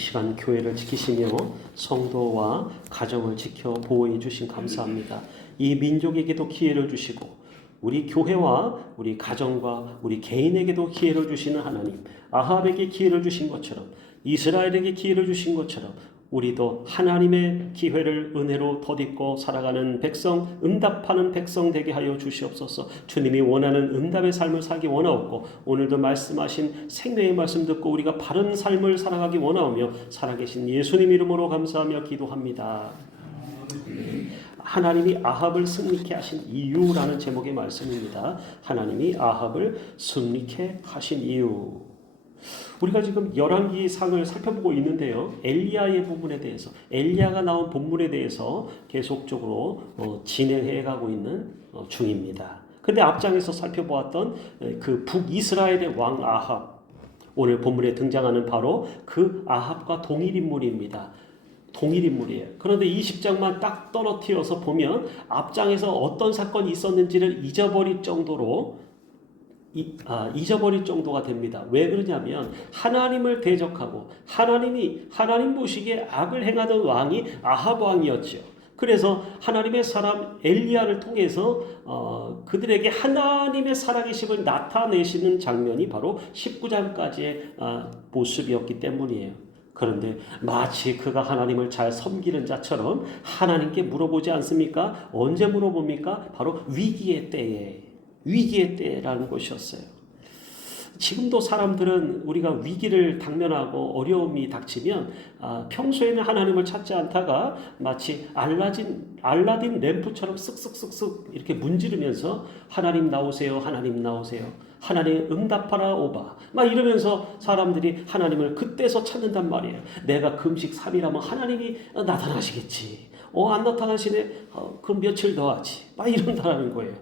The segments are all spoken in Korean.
시간 교회를 지키시며 성도와 가정을 지켜 보호해 주신 감사합니다. 이 민족에게도 기회를 주시고 우리 교회와 우리 가정과 우리 개인에게도 기회를 주시는 하나님, 아합에게 기회를 주신 것처럼 이스라엘에게 기회를 주신 것처럼 우리도 하나님의 기회를 은혜로 덧입고 살아가는 백성, 응답하는 백성 되게 하여 주시옵소서. 주님이 원하는 응답의 삶을 살기 원하옵고 오늘도 말씀하신 생명의 말씀 듣고 우리가 바른 삶을 살아가기 원하오며 살아계신 예수님 이름으로 감사하며 기도합니다. 하나님이 아합을 승리케 하신 이유라는 제목의 말씀입니다. 하나님이 아합을 승리케 하신 이유. 우리가 지금 열왕기상을 살펴보고 있는데요. 엘리야의 부분에 대해서, 엘리야가 나온 본문에 대해서 계속적으로 진행해 가고 있는 중입니다. 근데 앞장에서 살펴보았던 그 북이스라엘의 왕 아합, 오늘 본문에 등장하는 바로 그 아합과 동일 인물입니다. 동일 인물이에요. 그런데 20장만 딱 떨어뜨려서 보면 앞장에서 어떤 사건이 있었는지를 잊어버릴 정도로 잊어버릴 정도가 됩니다. 왜 그러냐면 하나님을 대적하고 하나님 보시기에 악을 행하던 왕이 아합 왕이었죠. 그래서 하나님의 사람 엘리야를 통해서 그들에게 하나님의 살아계심을 나타내시는 장면이 바로 19장까지의 모습이었기 때문이에요. 그런데 마치 그가 하나님을 잘 섬기는 자처럼 하나님께 물어보지 않습니까? 언제 물어봅니까? 바로 위기의 때라는 것이었어요. 지금도 사람들은 우리가 위기를 당면하고 어려움이 닥치면 평소에는 하나님을 찾지 않다가 마치 알라딘 램프처럼 쓱쓱쓱쓱 이렇게 문지르면서 하나님 나오세요, 하나님 나오세요, 하나님 응답하라 오바 막 이러면서 사람들이 하나님을 그때서 찾는단 말이에요. 내가 금식 3일하면 하나님이 나타나시겠지. 안 나타나시네. 그럼 며칠 더 하지. 막 이런다라는 거예요.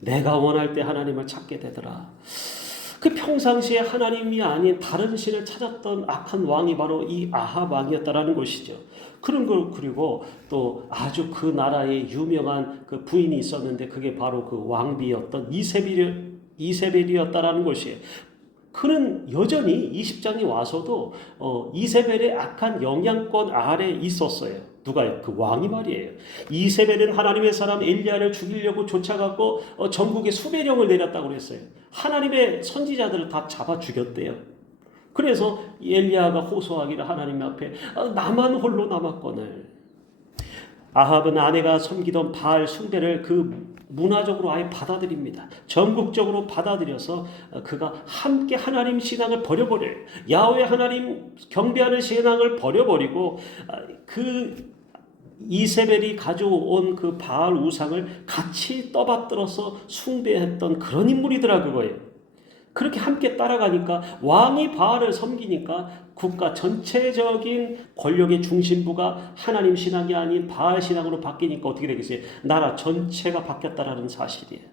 내가 원할 때 하나님을 찾게 되더라. 그 평상시에 하나님이 아닌 다른 신을 찾았던 악한 왕이 바로 이 아합 왕이었다라는 것이죠. 그리고 또 아주 그 나라에 유명한 그 부인이 있었는데 그게 바로 그 왕비였던 이세벨이었다라는 것이에요. 그는 여전히 20장이 와서도 이세벨의 악한 영향권 아래 있었어요. 누가요? 그 왕이 말이에요. 이세벨은 하나님의 사람 엘리야를 죽이려고 쫓아가고 전국에 수배령을 내렸다고 그랬어요. 하나님의 선지자들을 다 잡아 죽였대요. 그래서 엘리야가 호소하기를 하나님 앞에 나만 홀로 남았거늘. 아합은 아내가 섬기던 바알 숭배를 그 문화적으로 아예 받아들입니다. 전국적으로 받아들여서 그가 함께 하나님 신앙을 버려버려요. 야훼 하나님 경배하는 신앙을 버려버리고 그 이세벨이 가져온 그 바알 우상을 같이 떠받들어서 숭배했던 그런 인물이더라 그거예요. 그렇게 함께 따라가니까 왕이 바알을 섬기니까 국가 전체적인 권력의 중심부가 하나님 신앙이 아닌 바알 신앙으로 바뀌니까 어떻게 되겠어요? 나라 전체가 바뀌었다라는 사실이에요.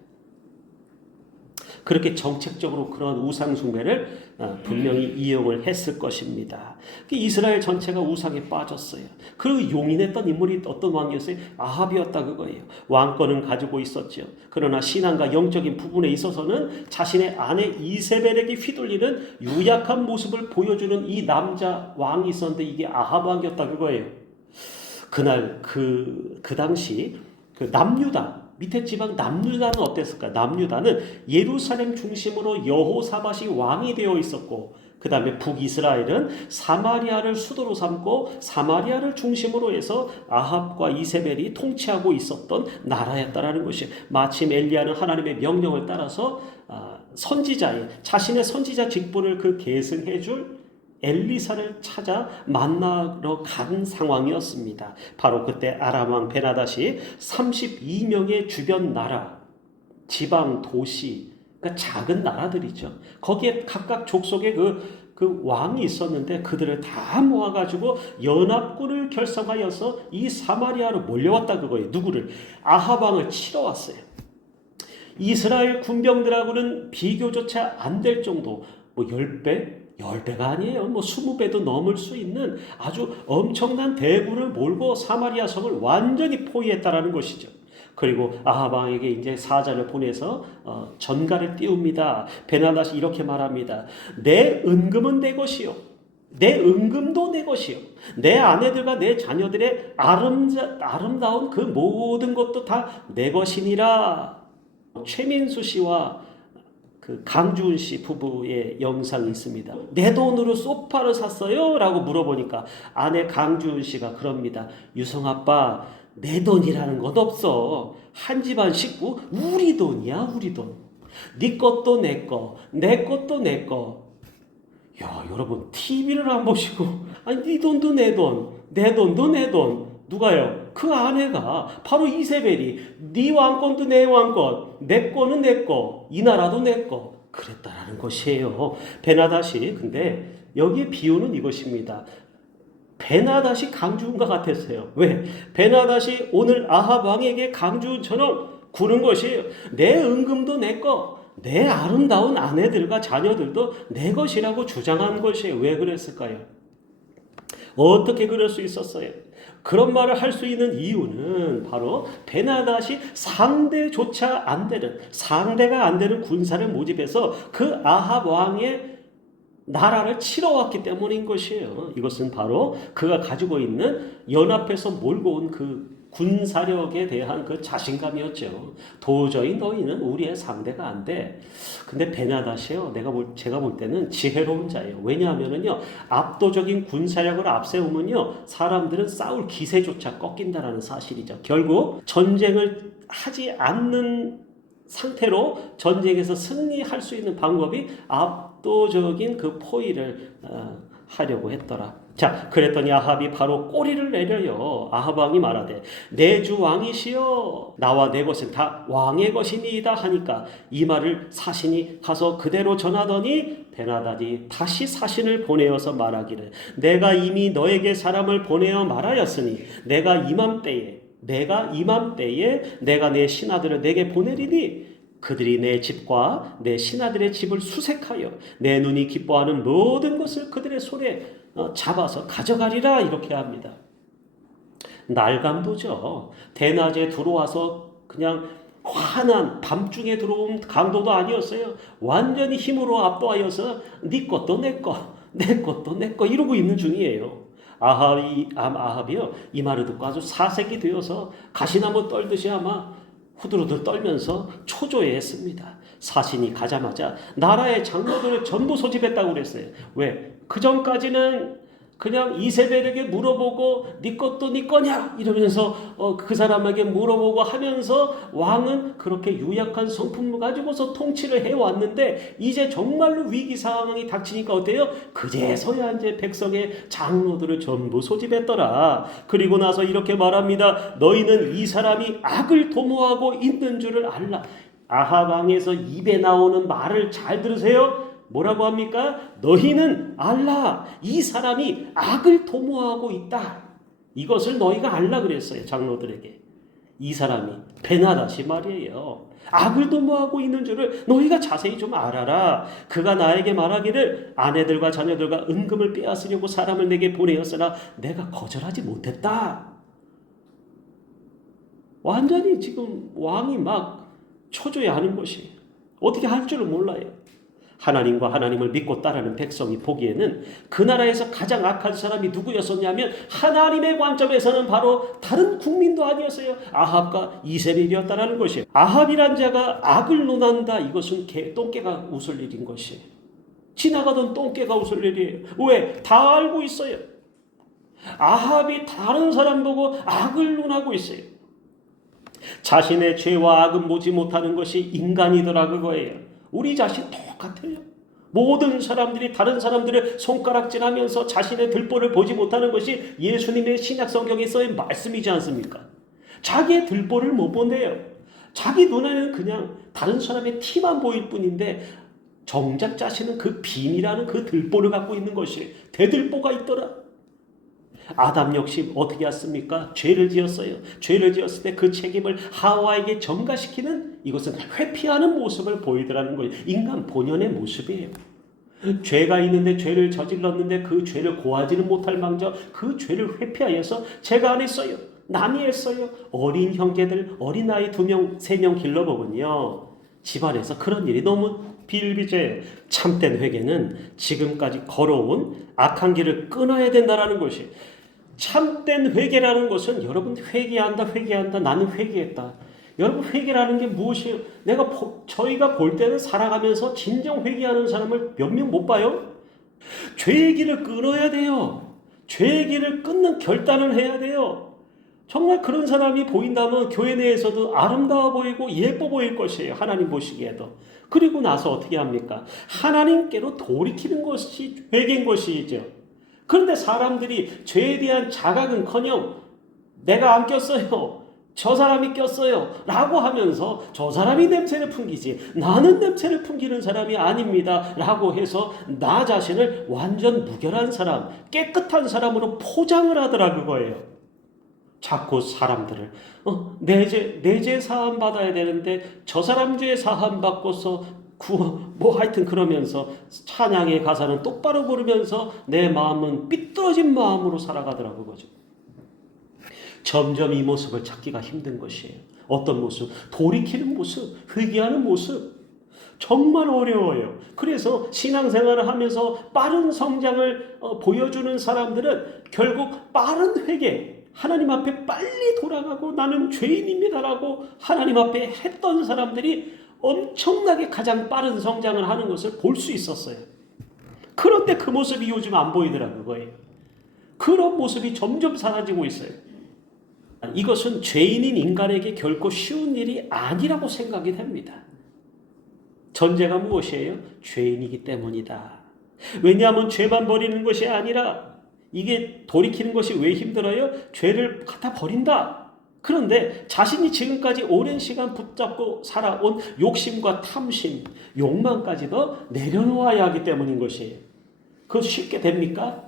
그렇게 정책적으로 그런 우상 숭배를 분명히 이용을 했을 것입니다. 이스라엘 전체가 우상에 빠졌어요. 그 용인했던 인물이 어떤 왕이었어요? 아합이었다 그거예요. 왕권은 가지고 있었죠. 그러나 신앙과 영적인 부분에 있어서는 자신의 아내 이세벨에게 휘둘리는 유약한 모습을 보여주는 이 남자 왕이 있었는데 이게 아합 왕이었다 그거예요. 그날 그 당시 그 남유다 밑에 지방 남유다는 어땠을까? 남유다는 예루살렘 중심으로 여호사밧이 왕이 되어 있었고 그 다음에 북이스라엘은 사마리아를 수도로 삼고 사마리아를 중심으로 해서 아합과 이세벨이 통치하고 있었던 나라였다라는 것이 마침 엘리야는 하나님의 명령을 따라서 자신의 선지자 직분을 계승해 줄 엘리사를 찾아 만나러 간 상황이었습니다. 바로 그때 아람 왕 베나닷이 32명의 주변 나라, 지방, 도시, 그러니까 작은 나라들이죠. 거기에 각각 족속에 그 왕이 있었는데 그들을 다 모아가지고 연합군을 결성하여서 이 사마리아로 몰려왔다 그거예요. 누구를? 아합 왕을 치러 왔어요. 이스라엘 군병들하고는 비교조차 안 될 정도, 10배가 아니에요. 20배도 넘을 수 있는 아주 엄청난 대군을 몰고 사마리아 성을 완전히 포위했다라는 것이죠. 그리고 아합 왕에게 이제 사자를 보내서 전가를 띄웁니다. 베나닷이 이렇게 말합니다. 내 은금은 내 것이요. 내 은금도 내 것이요. 내 아내들과 내 자녀들의 아름다운 그 모든 것도 다 내 것이니라. 최민수 씨와 그 강주은 씨 부부의 영상이 있습니다. 내 돈으로 소파를 샀어요? 라고 물어보니까 아내 강주은 씨가 그럽니다. 유성 아빠, 내 돈이라는 것 없어. 한 집안 식구 우리 돈이야, 우리 돈. 네 것도 내 거, 내 것도 내 거. 야, 여러분 TV를 안 보시고 아니 네 돈도 내 돈, 내 돈도 내 돈. 누가요? 그 아내가 바로 이세벨이 네 왕권도 내 왕권, 내 거는 내 거, 이 나라도 내 거 그랬다라는 것이에요. 베나닷이 근데 여기에 비유는 이것입니다. 베나닷이 강주은과 같았어요. 왜? 베나닷이 오늘 아합 왕에게 강주은처럼 구는 것이에요. 내 은금도 내 거, 내 아름다운 아내들과 자녀들도 내 것이라고 주장한 것이에요. 왜 그랬을까요? 어떻게 그럴 수 있었어요? 그런 말을 할 수 있는 이유는 바로 베나닷이 상대가 안 되는 군사를 모집해서 그 아합 왕의 나라를 치러왔기 때문인 것이에요. 이것은 바로 그가 가지고 있는 연합해서 몰고 온 그 군사력에 대한 그 자신감이었죠. 도저히 너희는 우리의 상대가 안 돼. 근데 베나닷이요. 제가 볼 때는 지혜로운 자예요. 왜냐하면요. 압도적인 군사력을 앞세우면요. 사람들은 싸울 기세조차 꺾인다라는 사실이죠. 결국 전쟁을 하지 않는 상태로 전쟁에서 승리할 수 있는 방법이 압도적인 그 포위를 하려고 했더라. 자, 그랬더니 아합이 바로 꼬리를 내려요. 아합 왕이 말하되 내 주 왕이시여 나와 내 것은 다 왕의 것이니이다 하니까 이 말을 사신이 가서 그대로 전하더니 베나닷이 다시 사신을 보내어서 말하기를 내가 이미 너에게 사람을 보내어 말하였으니 내가 이맘때에 내가 내 신하들을 내게 보내리니 그들이 내 집과 내 신하들의 집을 수색하여 내 눈이 기뻐하는 모든 것을 그들의 손에 잡아서 가져가리라 이렇게 합니다. 날강도죠. 대낮에 들어와서 그냥 환한 밤중에 들어온 강도도 아니었어요. 완전히 힘으로 압도하여서 네 것도 내 거, 내 것도 내 거 이러고 있는 중이에요. 아합이요. 이 말을 듣고 아주 사색이 되어서 가시나무 떨듯이 아마 후들후들 떨면서 초조해했습니다. 사신이 가자마자 나라의 장로들을 전부 소집했다고 그랬어요. 왜? 그 전까지는 그냥 이세벨에게 물어보고 네 것도 네 거냐 이러면서 그 사람에게 물어보고 하면서 왕은 그렇게 유약한 성품을 가지고서 통치를 해왔는데 이제 정말로 위기 상황이 닥치니까 어때요? 그제서야 이제 백성의 장로들을 전부 소집했더라. 그리고 나서 이렇게 말합니다. 너희는 이 사람이 악을 도모하고 있는 줄을 알라. 아합 왕에서 입에 나오는 말을 잘 들으세요. 뭐라고 합니까? 너희는 알라. 이 사람이 악을 도모하고 있다. 이것을 너희가 알라 그랬어요. 장로들에게. 이 사람이 베나닷이 말이에요. 악을 도모하고 있는 줄을 너희가 자세히 좀 알아라. 그가 나에게 말하기를 아내들과 자녀들과 은금을 빼앗으려고 사람을 내게 보내었으나 내가 거절하지 못했다. 완전히 지금 왕이 막 초조해하는 것이에요. 어떻게 할 줄을 몰라요. 하나님과 하나님을 믿고 따르는 백성이 보기에는 그 나라에서 가장 악한 사람이 누구였었냐면 하나님의 관점에서는 바로 다른 국민도 아니었어요. 아합과 이세벨이었다라는 것이에요. 아합이란 자가 악을 논한다. 이것은 똥개가 웃을 일인 것이에요. 지나가던 똥개가 웃을 일이에요. 왜? 다 알고 있어요. 아합이 다른 사람 보고 악을 논하고 있어요. 자신의 죄와 악은 보지 못하는 것이 인간이더라 그거예요. 우리 자신 똑같아요. 모든 사람들이 다른 사람들을 손가락질하면서 자신의 들보를 보지 못하는 것이 예수님의 신약 성경에 써있는 말씀이지 않습니까? 자기의 들보를 못 본대요. 자기 눈에는 그냥 다른 사람의 티만 보일 뿐인데 정작 자신은 그 빔이라는 그 들보를 갖고 있는 것이 대들보가 있더라. 아담 역시 어떻게 했습니까? 죄를 지었어요. 죄를 지었을 때 그 책임을 하와에게 전가시키는 이것은 회피하는 모습을 보이더라는 거예요. 인간 본연의 모습이에요. 죄가 있는데 죄를 저질렀는데 그 죄를 고하지는 못할 망정 그 죄를 회피하여서 제가 안 했어요. 남이 했어요. 어린 형제들 어린아이 2명 3명 길러보면요. 집안에서 그런 일이 너무 비일비재해요. 참된 회개는 지금까지 걸어온 악한 길을 끊어야 된다라는 것이, 참된 회개라는 것은 여러분 회개한다 나는 회개했다. 여러분 회개라는 게 무엇이에요? 저희가 볼 때는 살아가면서 진정 회개하는 사람을 몇 명 못 봐요? 죄의 길을 끊어야 돼요. 죄의 길을 끊는 결단을 해야 돼요. 정말 그런 사람이 보인다면 교회 내에서도 아름다워 보이고 예뻐 보일 것이에요. 하나님 보시기에도. 그리고 나서 어떻게 합니까? 하나님께로 돌이키는 것이 회개인 것이죠. 그런데 사람들이 죄에 대한 자각은커녕 내가 안 꼈어요, 저 사람이 꼈어요 라고 하면서 저 사람이 냄새를 풍기지 나는 냄새를 풍기는 사람이 아닙니다 라고 해서 나 자신을 완전 무결한 사람, 깨끗한 사람으로 포장을 하더라 그거예요. 자꾸 사람들을 내 죄 사함 받아야 되는데 저 사람 죄 사함 받고서 하여튼 그러면서 찬양의 가사는 똑바로 부르면서 내 마음은 삐뚤어진 마음으로 살아가더라고 그거죠. 점점 이 모습을 찾기가 힘든 것이에요. 어떤 모습? 돌이키는 모습, 회개하는 모습. 정말 어려워요. 그래서 신앙생활을 하면서 빠른 성장을 보여주는 사람들은 결국 빠른 회개, 하나님 앞에 빨리 돌아가고 나는 죄인입니다라고 하나님 앞에 했던 사람들이 엄청나게 가장 빠른 성장을 하는 것을 볼 수 있었어요. 그런데 그 모습이 요즘 안 보이더라고요. 그거예요. 그런 모습이 점점 사라지고 있어요. 이것은 죄인인 인간에게 결코 쉬운 일이 아니라고 생각이 됩니다. 전제가 무엇이에요? 죄인이기 때문이다. 왜냐하면 죄만 버리는 것이 아니라 이게 돌이키는 것이 왜 힘들어요? 죄를 갖다 버린다. 그런데 자신이 지금까지 오랜 시간 붙잡고 살아온 욕심과 탐심, 욕망까지도 내려놓아야 하기 때문인 것이에요. 그거 쉽게 됩니까?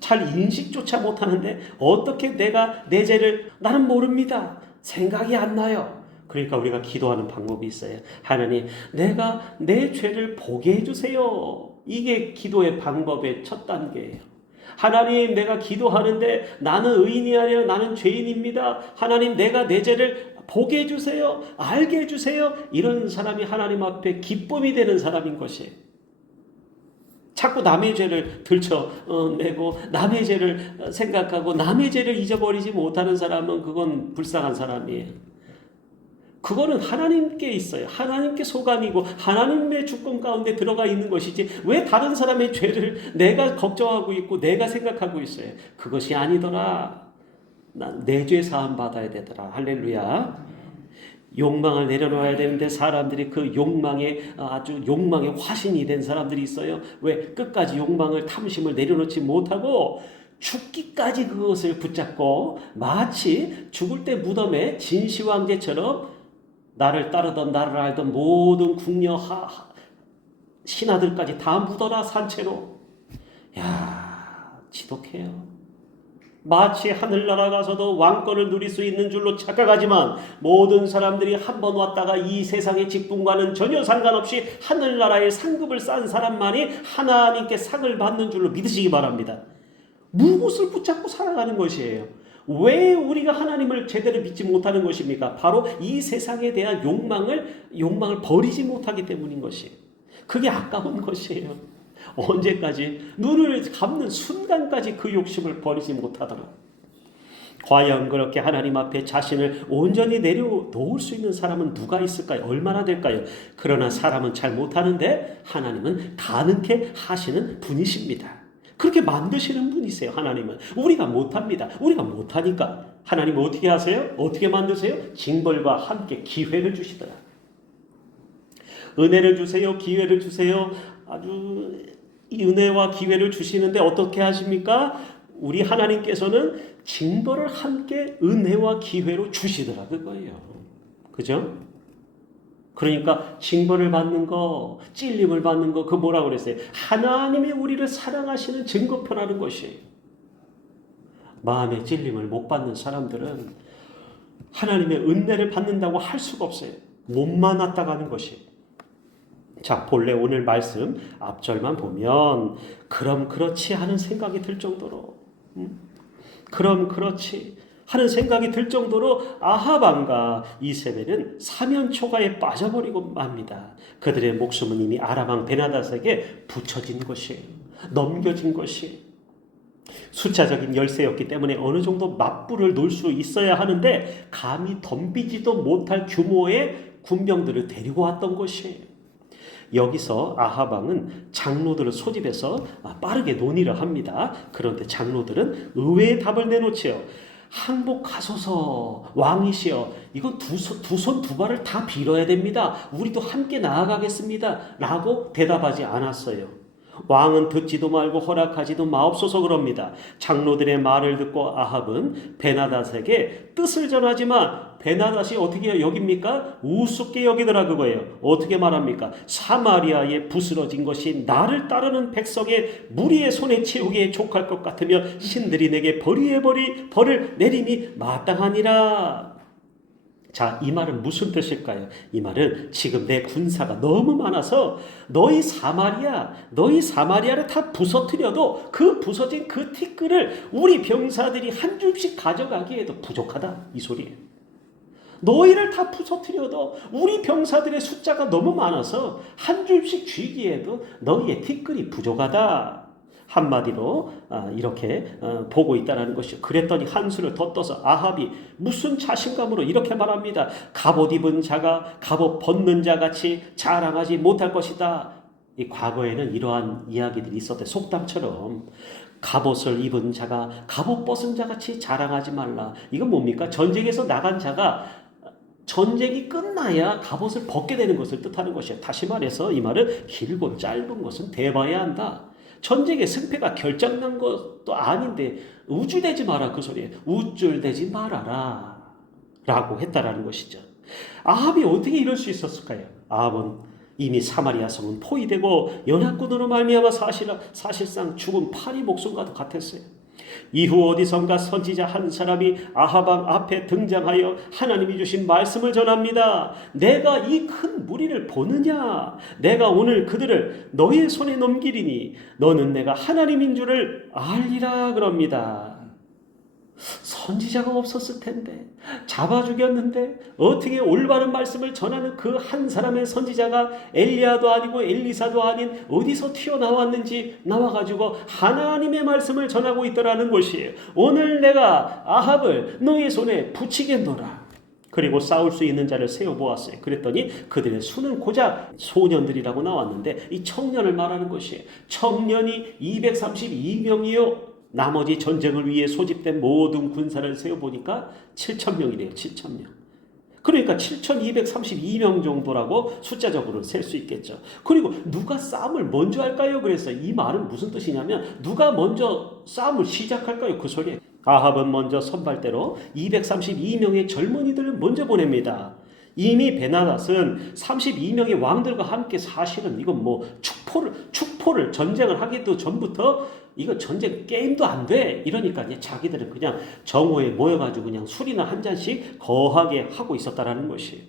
잘 인식조차 못하는데 어떻게 내가 내 죄를 나는 모릅니다. 생각이 안 나요. 그러니까 우리가 기도하는 방법이 있어요. 하나님, 내가 내 죄를 보게 해주세요. 이게 기도의 방법의 첫 단계예요. 하나님, 내가 기도하는데 나는 의인이 아니라 나는 죄인입니다. 하나님, 내가 내 죄를 보게 해주세요. 알게 해주세요. 이런 사람이 하나님 앞에 기쁨이 되는 사람인 것이에요. 자꾸 남의 죄를 들춰내고 남의 죄를 생각하고 남의 죄를 잊어버리지 못하는 사람은 그건 불쌍한 사람이에요. 그거는 하나님께 있어요. 하나님께 소관이고 하나님의 주권 가운데 들어가 있는 것이지 왜 다른 사람의 죄를 내가 걱정하고 있고 내가 생각하고 있어요. 그것이 아니더라. 난 내 죄 사함 받아야 되더라. 할렐루야. 욕망을 내려놓아야 되는데 사람들이 그 욕망에 아주 욕망의 화신이 된 사람들이 있어요. 왜? 끝까지 욕망을 탐심을 내려놓지 못하고 죽기까지 그것을 붙잡고 마치 죽을 때 무덤에 진시황제처럼 나를 따르던 나를 알던 모든 궁녀 신하들까지 다 묻어라 산채로. 야, 지독해요. 마치 하늘나라 가서도 왕권을 누릴 수 있는 줄로 착각하지만 모든 사람들이 한 번 왔다가 이 세상의 직분과는 전혀 상관없이 하늘나라의 상급을 싼 사람만이 하나님께 상을 받는 줄로 믿으시기 바랍니다. 무엇을 붙잡고 살아가는 것이에요? 왜 우리가 하나님을 제대로 믿지 못하는 것입니까? 바로 이 세상에 대한 욕망을 버리지 못하기 때문인 것이에요. 그게 아까운 것이에요. 언제까지? 눈을 감는 순간까지 그 욕심을 버리지 못하도록. 과연 그렇게 하나님 앞에 자신을 온전히 내려놓을 수 있는 사람은 누가 있을까요? 얼마나 될까요? 그러나 사람은 잘 못하는데 하나님은 가능케 하시는 분이십니다. 그렇게 만드시는 분이세요. 하나님은. 우리가 못합니다. 우리가 못하니까 하나님은 어떻게 하세요? 어떻게 만드세요? 징벌과 함께 기회를 주시더라. 은혜를 주세요. 기회를 주세요. 아주 이 은혜와 기회를 주시는데 어떻게 하십니까? 우리 하나님께서는 징벌을 함께 은혜와 기회로 주시더라 그거예요. 그죠? 그러니까 징벌을 받는 거, 찔림을 받는 거, 그 뭐라고 그랬어요? 하나님이 우리를 사랑하시는 증거표라는 것이에요. 마음의 찔림을 못 받는 사람들은 하나님의 은혜를 받는다고 할 수가 없어요. 못만 왔다가는 것이에요. 자, 본래 오늘 말씀 앞절만 보면 그럼 그렇지 하는 생각이 들 정도로 그럼 그렇지, 하는 생각이 들 정도로 아합 왕과 이세벨은 사면초가에 빠져버리고 맙니다. 그들의 목숨은 이미 아람 왕 베나닷에게 붙여진 것이에요. 넘겨진 것이에요. 숫자적인 열세였기 때문에 어느 정도 맞불을 놓을 수 있어야 하는데 감히 덤비지도 못할 규모의 군병들을 데리고 왔던 것이에요. 여기서 아합 왕은 장로들을 소집해서 빠르게 논의를 합니다. 그런데 장로들은 의외의 답을 내놓지요. 항복하소서 왕이시여, 이건 두 손 두 발을 다 빌어야 됩니다. 우리도 함께 나아가겠습니다 라고 대답하지 않았어요. 왕은 듣지도 말고 허락하지도 마옵소서 그럽니다. 장로들의 말을 듣고 아합은 베나닷에게 뜻을 전하지만 베나닷이 어떻게 여깁니까? 우습게 여기더라 그거예요. 어떻게 말합니까? 사마리아에 부스러진 것이 나를 따르는 백성의 무리의 손에 채우기에 족할 것 같으며 신들이 내게 벌을 내림이 마땅하니라. 자, 이 말은 무슨 뜻일까요? 이 말은 지금 내 군사가 너무 많아서 너희 사마리아를 다 부서뜨려도 그 부서진 그 티끌을 우리 병사들이 한 줌씩 가져가기에도 부족하다, 이 소리예요. 너희를 다 부서뜨려도 우리 병사들의 숫자가 너무 많아서 한 줌씩 쥐기에도 너희의 티끌이 부족하다. 한마디로 이렇게 보고 있다는 것이죠. 그랬더니 한수를 더 떠서 아합이 무슨 자신감으로 이렇게 말합니다. 갑옷 입은 자가 갑옷 벗는 자 같이 자랑하지 못할 것이다. 이 과거에는 이러한 이야기들이 있었대. 속담처럼 갑옷을 입은 자가 갑옷 벗은 자 같이 자랑하지 말라. 이건 뭡니까? 전쟁에서 나간 자가 전쟁이 끝나야 갑옷을 벗게 되는 것을 뜻하는 것이에요. 다시 말해서 이 말은 길고 짧은 것은 대봐야 한다. 전쟁의 승패가 결정난 것도 아닌데 우쭐대지 마라, 그 소리에 우쭐대지 말아라 라고 했다라는 것이죠. 아합이 어떻게 이럴 수 있었을까요? 아합은 이미 사마리아 성은 포위되고 연합군으로 말미암아 사실상 죽은 파리 목숨과도 같았어요. 이후 어디선가 선지자 한 사람이 아합 왕 앞에 등장하여 하나님이 주신 말씀을 전합니다. 내가 이 큰 무리를 보느냐? 내가 오늘 그들을 너의 손에 넘기리니 너는 내가 하나님인 줄을 알리라 그럽니다. 선지자가 없었을 텐데, 잡아 죽였는데 어떻게 올바른 말씀을 전하는 그 한 사람의 선지자가 엘리야도 아니고 엘리사도 아닌 어디서 튀어나왔는지 나와가지고 하나님의 말씀을 전하고 있더라는 것이에요. 오늘 내가 아합을 너의 손에 붙이겠노라. 그리고 싸울 수 있는 자를 세워보았어요. 그랬더니 그들의 수는 고작 소년들이라고 나왔는데 이 청년을 말하는 것이에요. 청년이 232명이요. 나머지 전쟁을 위해 소집된 모든 군사를 세어보니까 7,000명이래요. 7,000명. 그러니까 7,232명 정도라고 숫자적으로 셀 수 있겠죠. 그리고 누가 싸움을 먼저 할까요? 그래서 이 말은 무슨 뜻이냐면 누가 먼저 싸움을 시작할까요? 그 소리에 아합은 먼저 선발대로 232명의 젊은이들을 먼저 보냅니다. 이미 베나닷은 32명의 왕들과 함께 사실은 이건 뭐 축포를 전쟁을 하기도 전부터 이거 전쟁 게임도 안 돼. 이러니까 이제 자기들은 그냥 정오에 모여가지고 그냥 술이나 한 잔씩 거하게 하고 있었다라는 것이.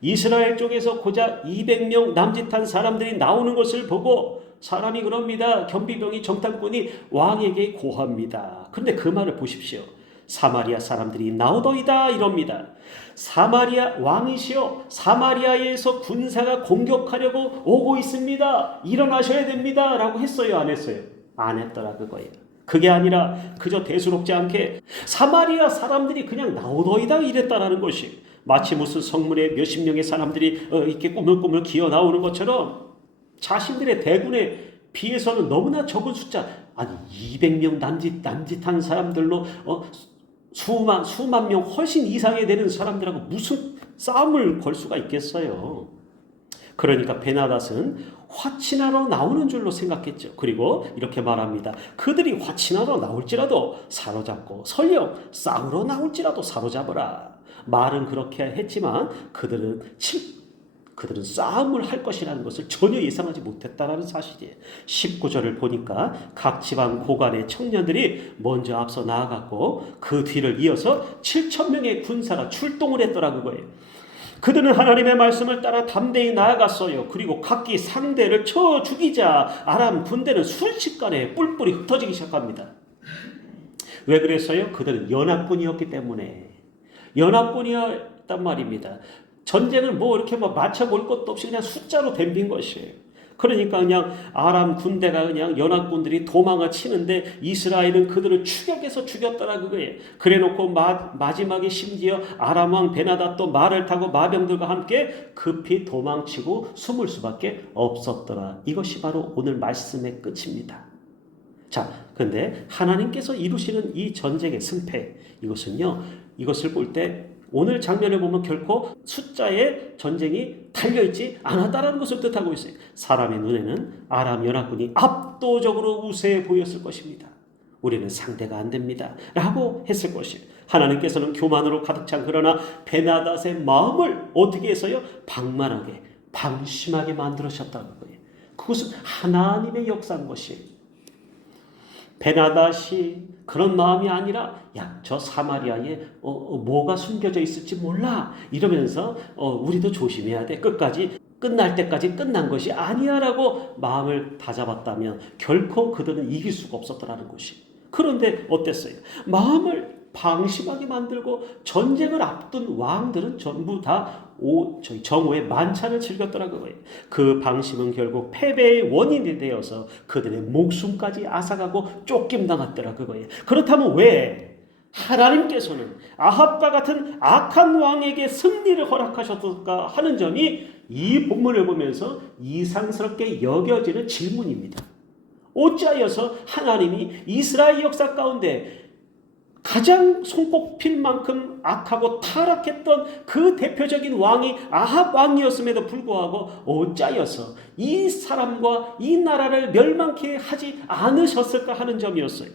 이스라엘 쪽에서 고작 200명 남짓한 사람들이 나오는 것을 보고 사람이 그럽니다. 경비병이 정탐꾼이 왕에게 고합니다. 그런데 그 말을 보십시오. 사마리아 사람들이 나오더이다 이럽니다. 사마리아 왕이시여, 사마리아에서 군사가 공격하려고 오고 있습니다. 일어나셔야 됩니다 라고 했어요, 안 했어요? 안 했더라 그거예요. 그게 아니라 그저 대수롭지 않게 사마리아 사람들이 그냥 나오더이다 이랬다라는 것이, 마치 무슨 성문에 몇십 명의 사람들이 이렇게 꾸물꾸물 기어 나오는 것처럼 자신들의 대군에 비해서는 너무나 적은 숫자, 아니 200명 남짓한 사람들로 수만 명 훨씬 이상이 되는 사람들하고 무슨 싸움을 걸 수가 있겠어요. 그러니까 베나닷은 화친하러 나오는 줄로 생각했죠. 그리고 이렇게 말합니다. 그들이 화친하러 나올지라도 사로잡고 설령 싸우러 나올지라도 사로잡으라. 말은 그렇게 했지만 그들은 싸움을 할 것이라는 것을 전혀 예상하지 못했다는 사실이에요. 19절을 보니까 각 지방 고관의 청년들이 먼저 앞서 나아갔고 그 뒤를 이어서 7,000명의 군사가 출동을 했더라 그거예요. 그들은 하나님의 말씀을 따라 담대히 나아갔어요. 그리고 각기 상대를 쳐 죽이자 아람 군대는 순식간에 뿔뿔이 흩어지기 시작합니다. 왜 그랬어요? 그들은 연합군이었기 때문에. 연합군이었단 말입니다. 전쟁을 뭐 이렇게 뭐 맞춰볼 것도 없이 그냥 숫자로 덤빈 것이에요. 그러니까 그냥 아람 군대가 그냥 연합군들이 도망을 치는데 이스라엘은 그들을 추격해서 죽였더라 그거예요. 그래놓고 마지막에 심지어 아람 왕 베나닷도 말을 타고 마병들과 함께 급히 도망치고 숨을 수밖에 없었더라. 이것이 바로 오늘 말씀의 끝입니다. 자, 근데 하나님께서 이루시는 이 전쟁의 승패, 이것을 볼 때 오늘 장면을 보면 결코 숫자의 전쟁이 달려있지 않았다는 것을 뜻하고 있어요. 사람의 눈에는 아람 연합군이 압도적으로 우세해 보였을 것입니다. 우리는 상대가 안 됩니다 라고 했을 것이에요. 하나님께서는 교만으로 가득 찬 그러나 베나닷의 마음을 어떻게 해서요? 방만하게, 방심하게 만들으셨다는 거예요. 그것은 하나님의 역사인 것이에요. 베나닷이 그런 마음이 아니라 저 사마리아에 뭐가 숨겨져 있을지 몰라 이러면서 우리도 조심해야 돼. 끝날 때까지 끝난 것이 아니야 라고 마음을 다잡았다면 결코 그들은 이길 수가 없었더라는 것이. 그런데 어땠어요? 마음을 방심하게 만들고 전쟁을 앞둔 왕들은 전부 다 정오의 만찬을 즐겼더라는 거예요. 그 방심은 결국 패배의 원인이 되어서 그들의 목숨까지 앗아가고 쫓김당했더라 그거예요. 그렇다면 왜 하나님께서는 아합과 같은 악한 왕에게 승리를 허락하셨을까 하는 점이 이 본문을 보면서 이상스럽게 여겨지는 질문입니다. 어찌하여서 하나님이 이스라엘 역사 가운데 가장 손꼽힐 만큼 악하고 타락했던 그 대표적인 왕이 아합 왕이었음에도 불구하고 어찌하여서 이 사람과 이 나라를 멸망케 하지 않으셨을까 하는 점이었어요.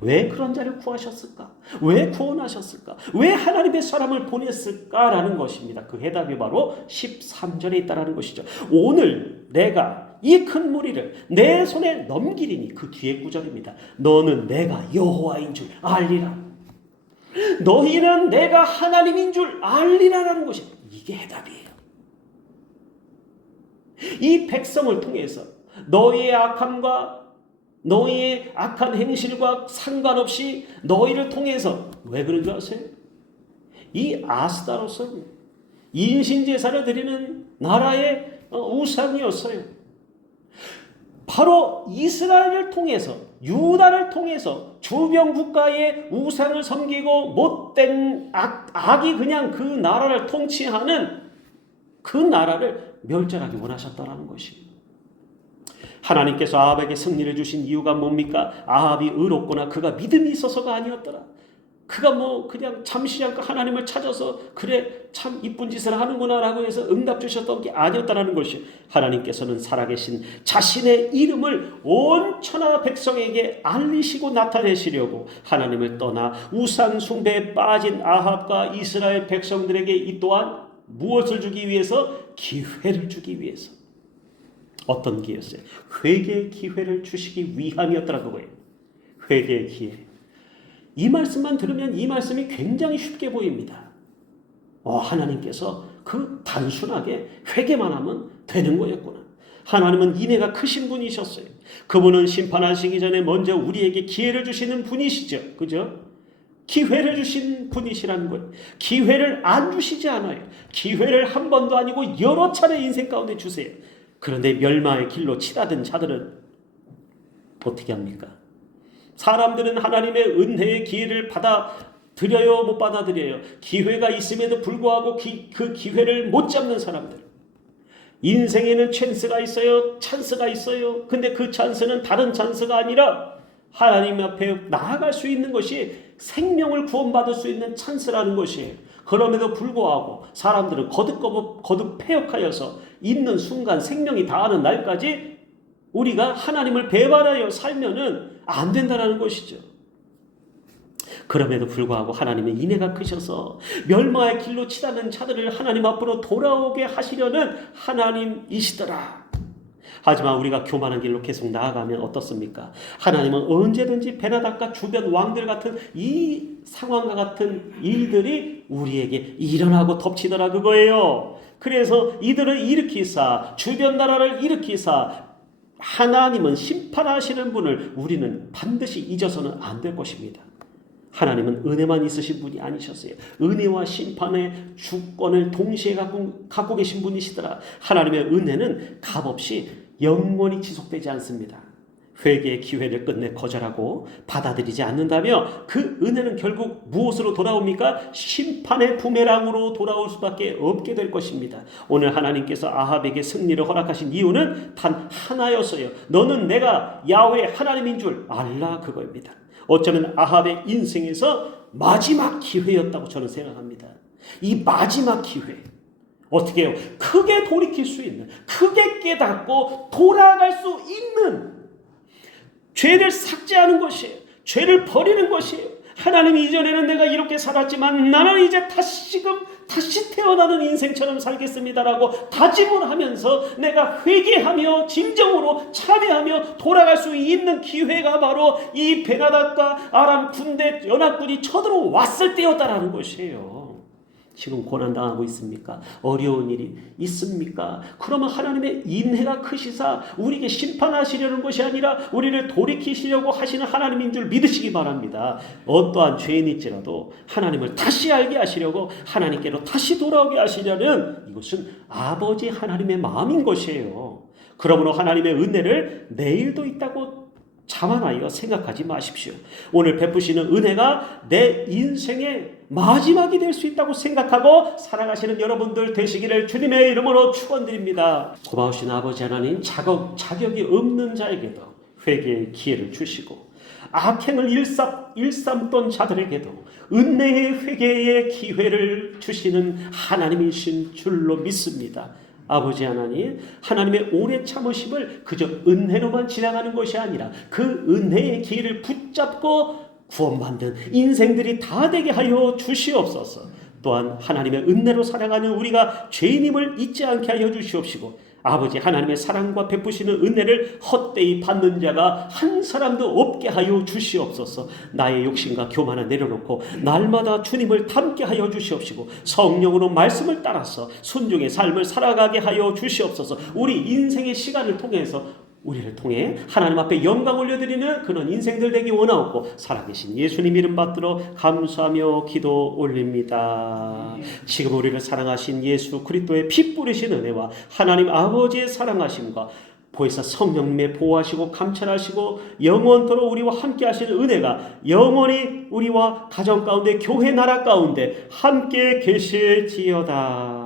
왜 그런 자를 구하셨을까? 왜 구원하셨을까? 왜 하나님의 사람을 보냈을까라는 것입니다. 그 해답이 바로 13절에 있다는 것이죠. 오늘 내가 이 큰 무리를 내 손에 넘기리니, 그 뒤에 구절입니다. 너는 내가 여호와인 줄 알리라. 너희는 내가 하나님인 줄 알리라라는 것이, 이게 해답이에요. 이 백성을 통해서 너희의 악함과 너희의 악한 행실과 상관없이 너희를 통해서, 왜 그런 줄 아세요? 이 아스다로스는 인신제사를 드리는 나라의 우상이었어요. 바로 이스라엘을 통해서, 유다를 통해서 주변 국가의 우상을 섬기고 못된 악이 그냥 그 나라를 통치하는 그 나라를 멸절하기 원하셨다는 것입니다. 하나님께서 아합에게 승리를 주신 이유가 뭡니까? 아합이 의롭거나 그가 믿음이 있어서가 아니었더라. 그가 그냥 잠시 잠깐 하나님을 찾아서 그래 참 이쁜 짓을 하는구나 라고 해서 응답 주셨던 게 아니었다는 것이, 하나님께서는 살아계신 자신의 이름을 온 천하 백성에게 알리시고 나타내시려고 하나님을 떠나 우상 숭배에 빠진 아합과 이스라엘 백성들에게 이 또한 무엇을 주기 위해서? 기회를 주기 위해서. 어떤 기회였어요? 회개의 기회를 주시기 위함이었더라는 거예요. 회개의 기회. 이 말씀만 들으면 이 말씀이 굉장히 쉽게 보입니다. 하나님께서 그 단순하게 회개만 하면 되는 거였구나. 하나님은 인애가 크신 분이셨어요. 그분은 심판하시기 전에 먼저 우리에게 기회를 주시는 분이시죠. 그죠? 기회를 주신 분이시라는 거예요. 기회를 안 주시지 않아요. 기회를 한 번도 아니고 여러 차례 인생 가운데 주세요. 그런데 멸망의 길로 치닫은 자들은 어떻게 합니까? 사람들은 하나님의 은혜의 기회를 받아들여요, 못 받아들여요? 기회가 있음에도 불구하고 그 기회를 못 잡는 사람들. 인생에는 찬스가 있어요. 근데 그 찬스는 다른 찬스가 아니라 하나님 앞에 나아갈 수 있는 것이 생명을 구원받을 수 있는 찬스라는 것이에요. 그럼에도 불구하고 사람들은 거듭 패역하여서 있는 순간 생명이 다하는 날까지 우리가 하나님을 배반하여 살면은 안 된다는 것이죠. 그럼에도 불구하고 하나님의 인애가 크셔서 멸망의 길로 치닫는 자들을 하나님 앞으로 돌아오게 하시려는 하나님이시더라. 하지만 우리가 교만한 길로 계속 나아가면 어떻습니까? 하나님은 언제든지 베나닷과 주변 왕들 같은 이 상황과 같은 일들이 우리에게 일어나고 덮치더라 그거예요. 그래서 이들을 일으키사 주변 나라를 일으키사 하나님은 심판하시는 분을 우리는 반드시 잊어서는 안 될 것입니다. 하나님은 은혜만 있으신 분이 아니셨어요. 은혜와 심판의 주권을 동시에 갖고 계신 분이시더라. 하나님의 은혜는 값없이 영원히 지속되지 않습니다. 회개의 기회를 끝내 거절하고 받아들이지 않는다며 그 은혜는 결국 무엇으로 돌아옵니까? 심판의 부메랑으로 돌아올 수밖에 없게 될 것입니다. 오늘 하나님께서 아합에게 승리를 허락하신 이유는 단 하나였어요. 너는 내가 야훼 하나님인 줄 알라, 그거입니다. 어쩌면 아합의 인생에서 마지막 기회였다고 저는 생각합니다. 이 마지막 기회, 어떻게 해요? 크게 돌이킬 수 있는, 크게 깨닫고 돌아갈 수 있는, 죄를 삭제하는 것이에요. 죄를 버리는 것이에요. 하나님이 이전에는 내가 이렇게 살았지만 나는 이제 다시 태어나는 인생처럼 살겠습니다라고 다짐을 하면서 내가 회개하며 진정으로 참회하며 돌아갈 수 있는 기회가 바로 이 베나닷과 아람 군대 연합군이 쳐들어왔을 때였다라는 것이에요. 지금 고난당하고 있습니까? 어려운 일이 있습니까? 그러면 하나님의 인애가 크시사 우리에게 심판하시려는 것이 아니라 우리를 돌이키시려고 하시는 하나님인 줄 믿으시기 바랍니다. 어떠한 죄인일지라도 하나님을 다시 알게 하시려고 하나님께로 다시 돌아오게 하시려는 이것은 아버지 하나님의 마음인 것이에요. 그러므로 하나님의 은혜를 내일도 있다고 자만하여 생각하지 마십시오. 오늘 베푸시는 은혜가 내 인생의 마지막이 될 수 있다고 생각하고 살아가시는 여러분들 되시기를 주님의 이름으로 축원드립니다. 고마우신 아버지 하나님, 자격이 없는 자에게도 회개의 기회를 주시고 악행을 일삼던 자들에게도 은혜의 회개의 기회를 주시는 하나님이신 줄로 믿습니다. 아버지 하나님, 하나님의 오래 참으심을 그저 은혜로만 지나가는 것이 아니라 그 은혜의 길을 붙잡고 구원받는 인생들이 다 되게 하여 주시옵소서. 또한 하나님의 은혜로 살아가는 우리가 죄인임을 잊지 않게 하여 주시옵시고, 아버지 하나님의 사랑과 베푸시는 은혜를 헛되이 받는 자가 한 사람도 없게 하여 주시옵소서. 나의 욕심과 교만을 내려놓고 날마다 주님을 닮게 하여 주시옵시고, 성령으로 말씀을 따라서 순종의 삶을 살아가게 하여 주시옵소서. 우리 인생의 시간을 통해서 우리를 통해 하나님 앞에 영광 올려드리는 그런 인생들 되기 원하옵고, 살아계신 예수님 이름 받들어 감사하며 기도 올립니다. 지금 우리를 사랑하신 예수 그리스도의 피 뿌리신 은혜와 하나님 아버지의 사랑하심과 보혜사 성령님의 보호하시고 감찰하시고 영원토록 우리와 함께 하시는 은혜가 영원히 우리와 가정 가운데 교회 나라 가운데 함께 계실지어다.